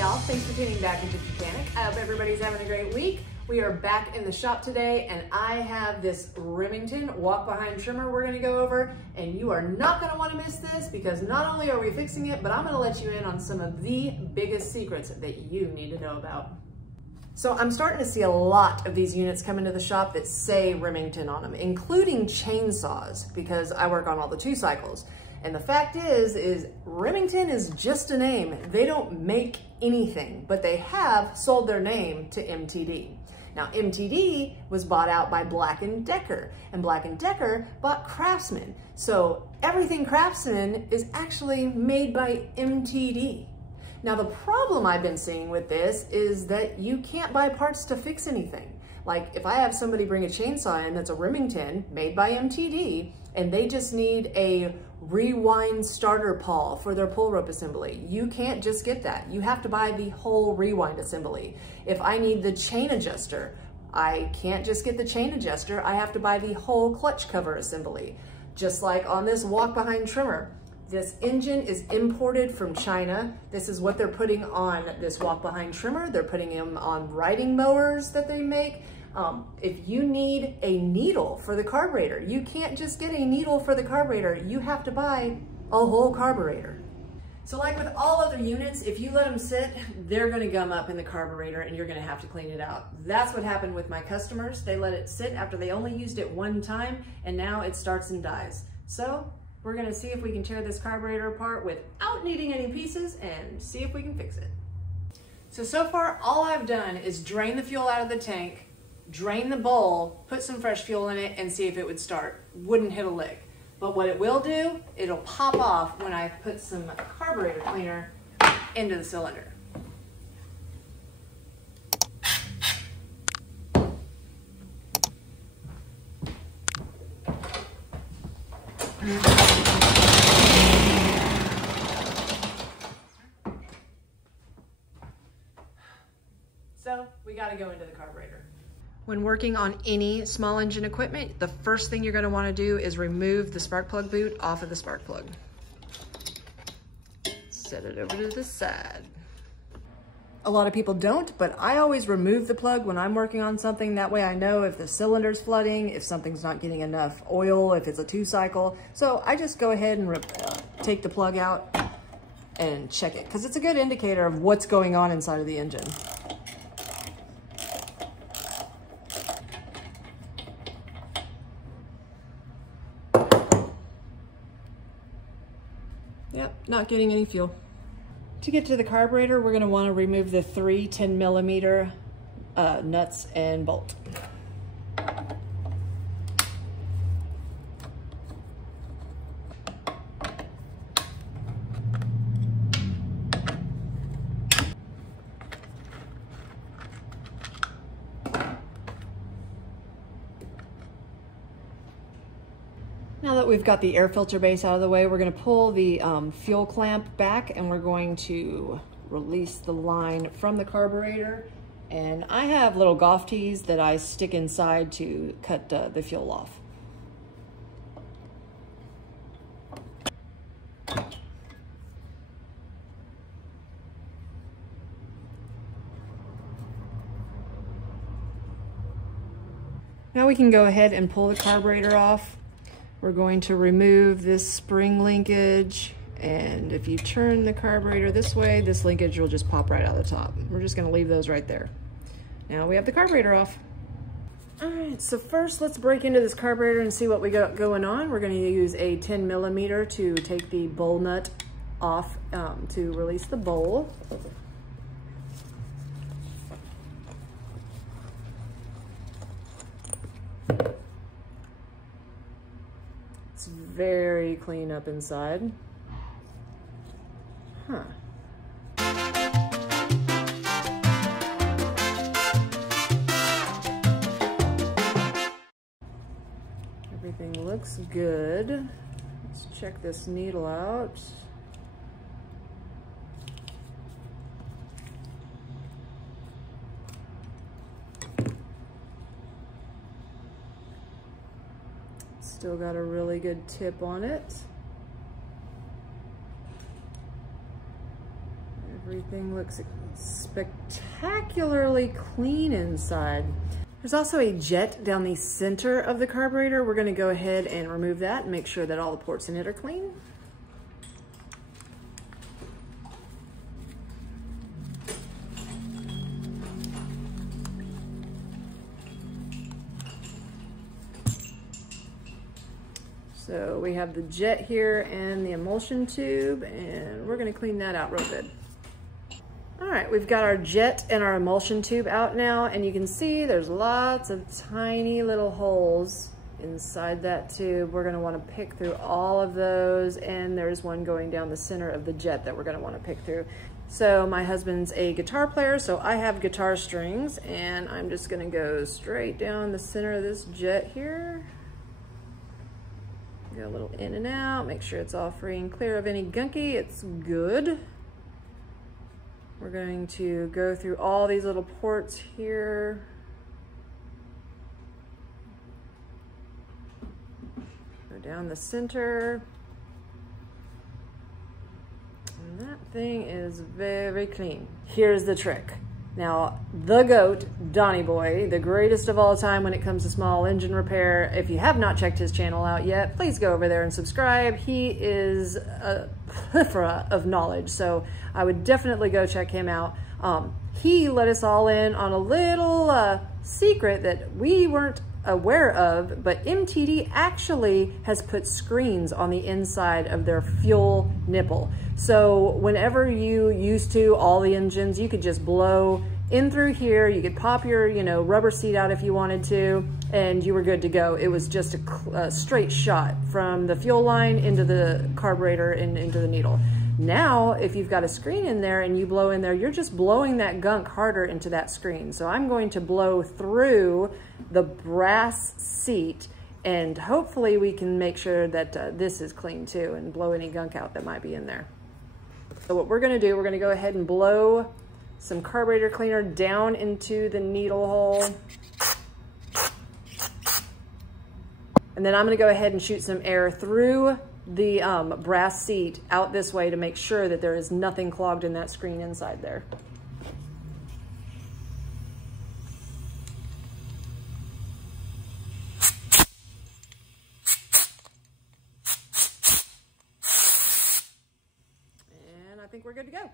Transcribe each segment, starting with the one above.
y'all. Thanks for tuning back into Mechanic. I hope everybody's having a great week. We are back in the shop today, and I have this Remington walk-behind trimmer we're gonna go over, and you are not gonna wanna miss this because not only are we fixing it, but I'm gonna let you in on some of the biggest secrets that you need to know about. So I'm starting to see a lot of these units come into the shop that say Remington on them, including chainsaws, because I work on all the 2-cycles. And the fact is Remington is just a name. They don't make anything, but they have sold their name to MTD. Now, MTD was bought out by Black & Decker, and Black & Decker bought Craftsman. So everything Craftsman is actually made by MTD. Now, the problem I've been seeing with this is that you can't buy parts to fix anything. Like if I have somebody bring a chainsaw in that's a Remington made by MTD, and they just need a rewind starter pawl for their pull rope assembly, you can't just get that. You have to buy the whole rewind assembly. If I need the chain adjuster, I can't just get the chain adjuster. I have to buy the whole clutch cover assembly. Just like on this walk-behind trimmer. This engine is imported from China. This is what they're putting on this walk-behind trimmer. They're putting them on riding mowers that they make. If you need a needle for the carburetor, you can't just get a needle for the carburetor. You have to buy a whole carburetor. So like with all other units, if you let them sit, they're gonna gum up in the carburetor and you're gonna have to clean it out. That's what happened with my customers. They let it sit after they only used it one time, and now it starts and dies. So we're gonna see if we can tear this carburetor apart without needing any pieces and see if we can fix it. So far, all I've done is drain the fuel out of the tank, drain the bowl, put some fresh fuel in it, and see if it would start. Wouldn't hit a lick. But what it will do, it'll pop off when I put some carburetor cleaner into the cylinder. So we got to go into the carburetor. When working on any small engine equipment, the first thing you're going to want to do is remove the spark plug boot off of the spark plug. Set it over to the side. A lot of people don't, but I always remove the plug when I'm working on something. That way I know if the cylinder's flooding, if something's not getting enough oil, if it's a 2-cycle. So I just go ahead and take the plug out and check it, because it's a good indicator of what's going on inside of the engine. Yep, not getting any fuel. To get to the carburetor, we're going to want to remove the 3 10mm nuts and bolt. Now that we've got the air filter base out of the way, we're going to pull the fuel clamp back, and we're going to release the line from the carburetor. And I have little golf tees that I stick inside to cut the fuel off. Now we can go ahead and pull the carburetor off. We're going to remove this spring linkage, and if you turn the carburetor this way, this linkage will just pop right out of the top. We're just gonna leave those right there. Now we have the carburetor off. All right, so first let's break into this carburetor and see what we got going on. We're gonna use a 10mm to take the bowl nut off to release the bowl. It's very clean up inside. Huh. Everything looks good. Let's check this needle out. Still got a really good tip on it. Everything looks spectacularly clean inside. There's also a jet down the center of the carburetor. We're gonna go ahead and remove that and make sure that all the ports in it are clean. So we have the jet here and the emulsion tube, and we're gonna clean that out real good. All right, we've got our jet and our emulsion tube out now, and you can see there's lots of tiny little holes inside that tube. We're gonna wanna pick through all of those, and there's one going down the center of the jet that we're gonna wanna pick through. So my husband's a guitar player, so I have guitar strings, and I'm just gonna go straight down the center of this jet here. Go a little in and out, make sure it's all free and clear of any gunky. It's good. We're going to go through all these little ports here. Go down the center. And that thing is very clean. Here's the trick. Now, the GOAT, Donny Boy, the greatest of all time when it comes to small engine repair. If you have not checked his channel out yet, please go over there and subscribe. He is a plethora of knowledge, so I would definitely go check him out. He let us all in on a little secret that we weren't aware of, but MTD actually has put screens on the inside of their fuel nipple. So whenever you used to, all the engines, you could just blow in through here, you could pop your, rubber seat out if you wanted to, and you were good to go. It was just a straight shot from the fuel line into the carburetor and into the needle. Now, if you've got a screen in there and you blow in there, you're just blowing that gunk harder into that screen. So I'm going to blow through the brass seat, and hopefully we can make sure that this is clean too and blow any gunk out that might be in there. So what we're gonna do, we're gonna go ahead and blow some carburetor cleaner down into the needle hole. And then I'm gonna go ahead and shoot some air through the brass seat out this way to make sure that there is nothing clogged in that screen inside there. And I think we're good to go.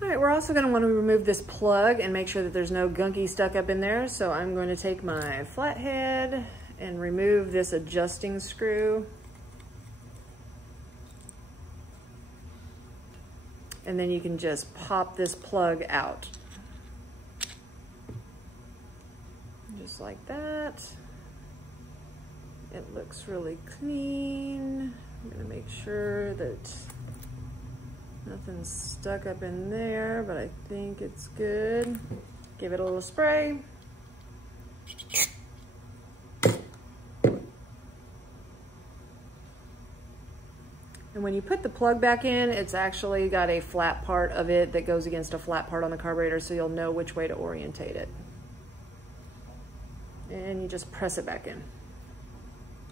All right, we're also gonna wanna remove this plug and make sure that there's no gunky stuck up in there. So I'm going to take my flathead and remove this adjusting screw. And then you can just pop this plug out. Just like that. It looks really clean. I'm gonna make sure that nothing's stuck up in there, but I think it's good. Give it a little spray. And when you put the plug back in, it's actually got a flat part of it that goes against a flat part on the carburetor, so you'll know which way to orientate it. And you just press it back in.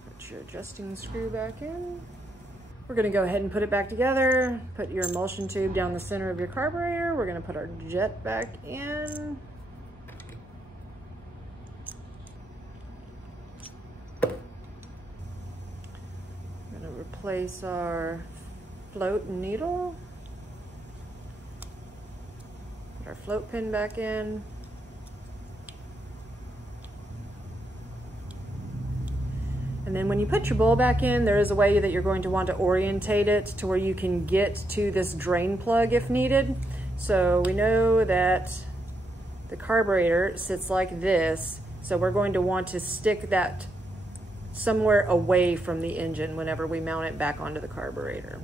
Put your adjusting screw back in. We're gonna go ahead and put it back together. Put your emulsion tube down the center of your carburetor. We're gonna put our jet back in. We're gonna replace our float needle. Put our float pin back in. And then when you put your bowl back in, there is a way that you're going to want to orientate it to where you can get to this drain plug if needed. So we know that the carburetor sits like this, so we're going to want to stick that somewhere away from the engine whenever we mount it back onto the carburetor.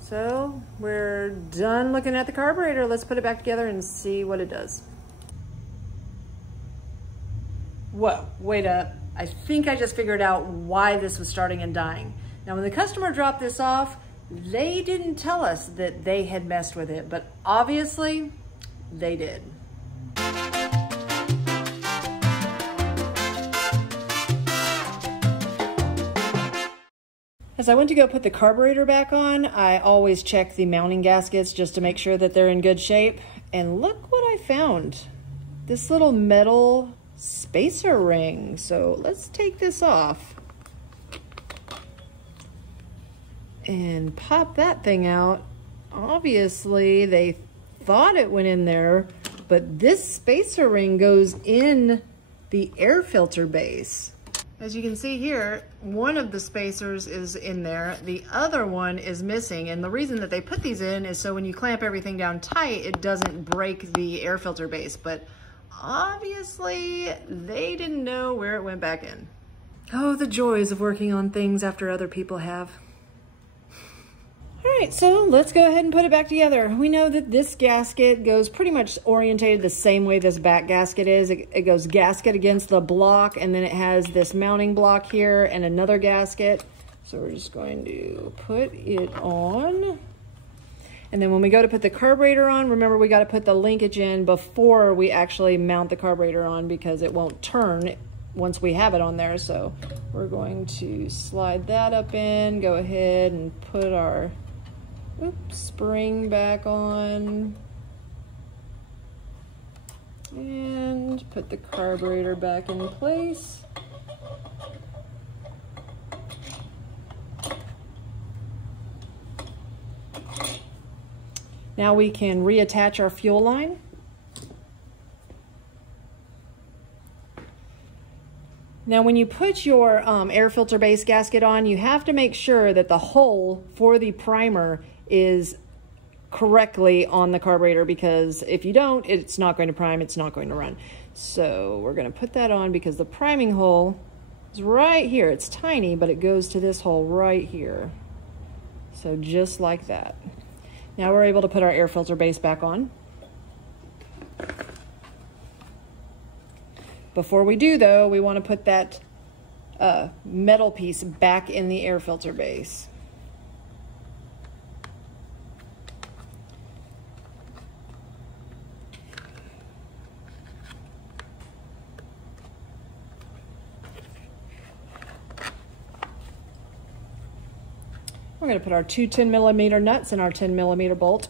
So we're done looking at the carburetor. Let's put it back together and see what it does. Whoa, wait up. I think I just figured out why this was starting and dying. Now when the customer dropped this off, They didn't tell us that they had messed with it, but obviously they did. As I went to go put the carburetor back on, I always check the mounting gaskets just to make sure that they're in good shape. And look what I found. This little metal spacer ring. So let's take this off and pop that thing out. Obviously they thought it went in there, but this spacer ring goes in the air filter base. As you can see here, one of the spacers is in there, the other one is missing, and the reason that they put these in is so when you clamp everything down tight, it doesn't break the air filter base, but obviously they didn't know where it went back in. Oh, the joys of working on things after other people have. All right, so let's go ahead and put it back together. We know that this gasket goes pretty much orientated the same way this back gasket is. It goes gasket against the block, and then it has this mounting block here and another gasket. So we're just going to put it on. And then when we go to put the carburetor on, remember we got to put the linkage in before we actually mount the carburetor on because it won't turn once we have it on there. So we're going to slide that up in, go ahead and put our spring back on, and put the carburetor back in place. Now we can reattach our fuel line. Now when you put your air filter base gasket on, you have to make sure that the hole for the primer is correctly on the carburetor, because if you don't, it's not going to prime, it's not going to run. So we're going to put that on because the priming hole is right here. It's tiny, but it goes to this hole right here. So just like that. Now we're able to put our air filter base back on. Before we do though, we want to put that metal piece back in the air filter base. We're going to put our two 10mm nuts and our 10mm bolt.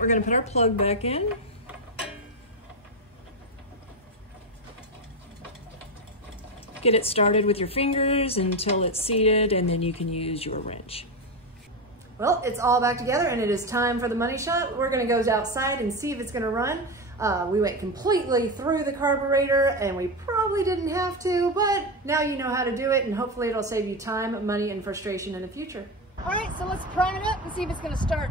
We're going to put our plug back in. Get it started with your fingers until it's seated, and then you can use your wrench. Well, it's all back together and it is time for the money shot. We're going to go outside and see if it's going to run. We went completely through the carburetor and we probably didn't have to, but now you know how to do it, and hopefully it'll save you time, money, and frustration in the future. All right, so let's prime it up and see if it's going to start.